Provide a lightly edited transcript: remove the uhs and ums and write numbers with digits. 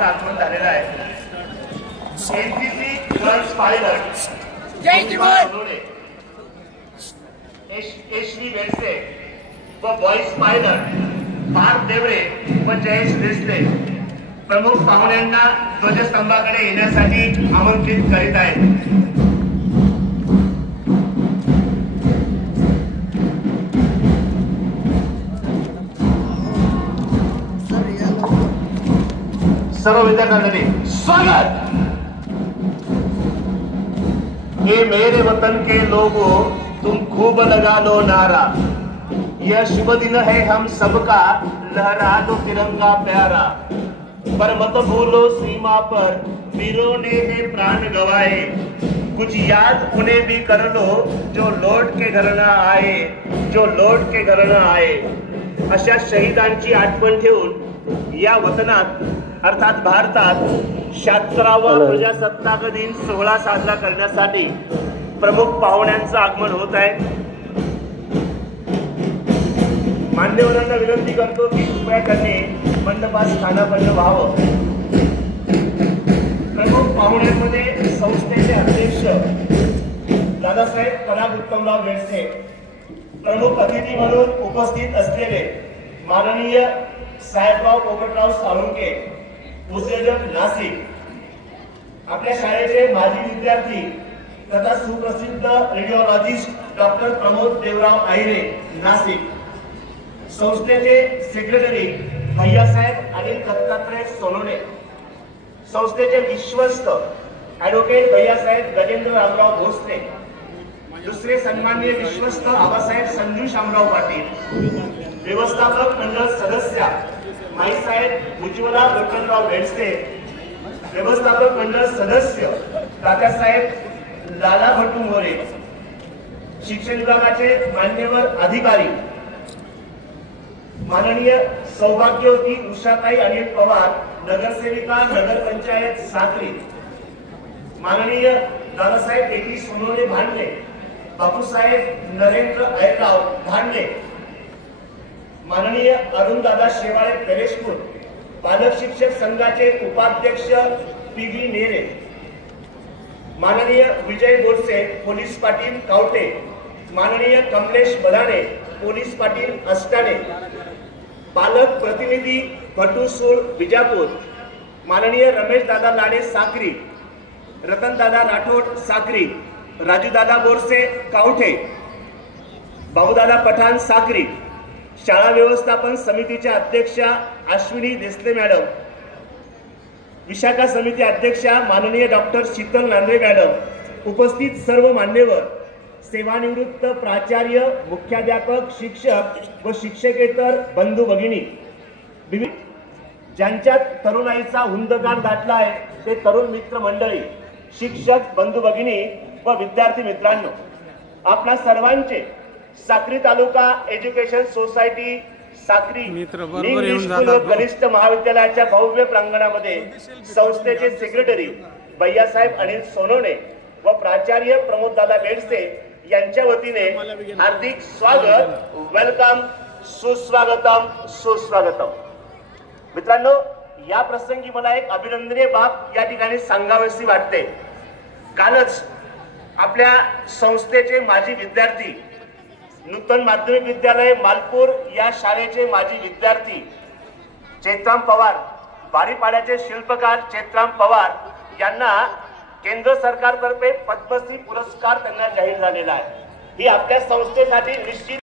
पाहुण्यांचं आगमन झालेलं आहे। एनसीसी गर्ल्स पायलट एशवी बेडसे व बॉईज पायलट पार्थ देवरे व जयेश देसले प्रमुख पाहुण्यांना ध्वजस्तंभाकडे येण्यासाठी आमंत्रित करीत आहेत। सर्व विद्यार्थ्यांनी स्वागत। ये मेरे वतन के लोगों तुम खूब लगा लो नारा, यह शुभ दिन है हम सबका लहरा दो तिरंगा प्यारा। पर मत भूलो सीमा पर वीरों ने है प्राण गवाए, कुछ याद उन्हें भी कर लो जो लौट के घर न आए, जो लौट के घर न आए। अशा शहीदांची आठवण ठेवून या वतनात अर्थात भारतात 76वा प्रजासत्ताक दिन सोहळा साजरा करण्यासाठी प्रमुख पाहुण्यांचं आगमन होत आहे। मान्यवरांना विनंती करतो की कृपया त्यांनी मंडपात स्थानापन्न व्हावं। प्रमुख पाहुण्यांमध्ये संस्थेचे अध्यक्ष दादासाहेब पराग उत्तमराव बेडसे, प्रमुख अतिथी म्हणून उपस्थित असलेले माननीय साहेबराव पोपटराव साळुंके, उद्योजक नाशिक, आपल्या शाळेचे माजी विद्यार्थी तथा सुप्रसिद्ध रेडिओलॉजिस्ट डॉक्टर प्रमोद देवराव आहिरे नाशिक, संस्थेचे सेक्रेटरी भैयासाहेब अनिल दत्तात्रय सोनवणे, संस्थेचे विश्वस्त ॲडव्होकेट भैयासाहेब गजेंद्र रामराव भोसले, दुसरे सन्माननीय विश्वस्त आबासाहेब संजू शामराव पाटील, व्यवस्थापक मंडळ सदस्य माईसाहेब उज्ज्वला लोखंडराव बेडसे, व्यवस्थापक मंडळ सदस्य तात्यासाहेब लाला भट्टू मोरे, शिक्षण विभागाचे मान्यवर अधिकारी माननीय सौभाग्यवती उषाताई अनिल पवार, नगरसेविका नगरपंचायत साक्री, माननीय दादासाहेब एटी सोनवणे भांडले, बापूसाहेब नरेंद्र ऐराव भांडले, माननीय अरुणदादा शेवाळे पेरेशपूर, पालक शिक्षक संघाचे उपाध्यक्ष पीव्ही नेरे, माननीय विजय बोरसे पोलीस पाटील कावटे, माननीय कमलेश बलाणे पोलीस पाटील अस्टाने, पालक प्रतिनिधी भटूसूळ विजापूर, माननीय रमेश दादा लाडे साक्री, रतनदादा राठोड साक्री, राजूदादा बोरसे कावठे, बाबूदादा पठाण साक्री, शाळा व्यवस्थापन समितीच्या अध्यक्षा अश्विनी देसले मॅडम, विशाखा समिती अध्यक्षा माननीय डॉक्टर शीतल नांद्रे मॅडम, उपस्थित सर्व मान्यवर, सेवानिवृत्त प्राचार्य, मुख्याध्यापक, शिक्षक व शिक्षकेतर बंधू भगिनी, ज्यांच्यात तरुणाईचा हुंदगार दाटला आहे ते तरुण मित्र मंडळी, शिक्षक बंधू भगिनी व विद्यार्थी मित्रांनो, आपल्या सर्वांचे साक्री तालुका एज्युकेशन सोसायटी साक्री कनिष्ठ महाविद्यालयाच्या भव्य प्रांगणामध्ये संस्थेचे सेक्रेटरी भैयासाहेब अनिल सोनवणे व प्राचार्य प्रमोद दादा बेडसे यांच्या वतीने हार्दिक स्वागत, वेलकम, सुस्वागतम, सुस्वागतम। मित्रांनो, या प्रसंगी मला एक अभिनंदनीय बाब या ठिकाणी सांगावीशी वाटते। कालच आपल्या संस्थेचे माजी विद्यार्थी, नूतन माध्यमिक विद्यालय मालपूर या शाळेचे माजी विद्यार्थी चैत्राम पवार, बारीपाड्याचे शिल्पकार चैत्राम पवार यांना केंद्र सरकारतर्फे पद्मश्री पुरस्कार त्यांना जाहीर झालेला आहे। ही आपल्या संस्थेसाठी निश्चित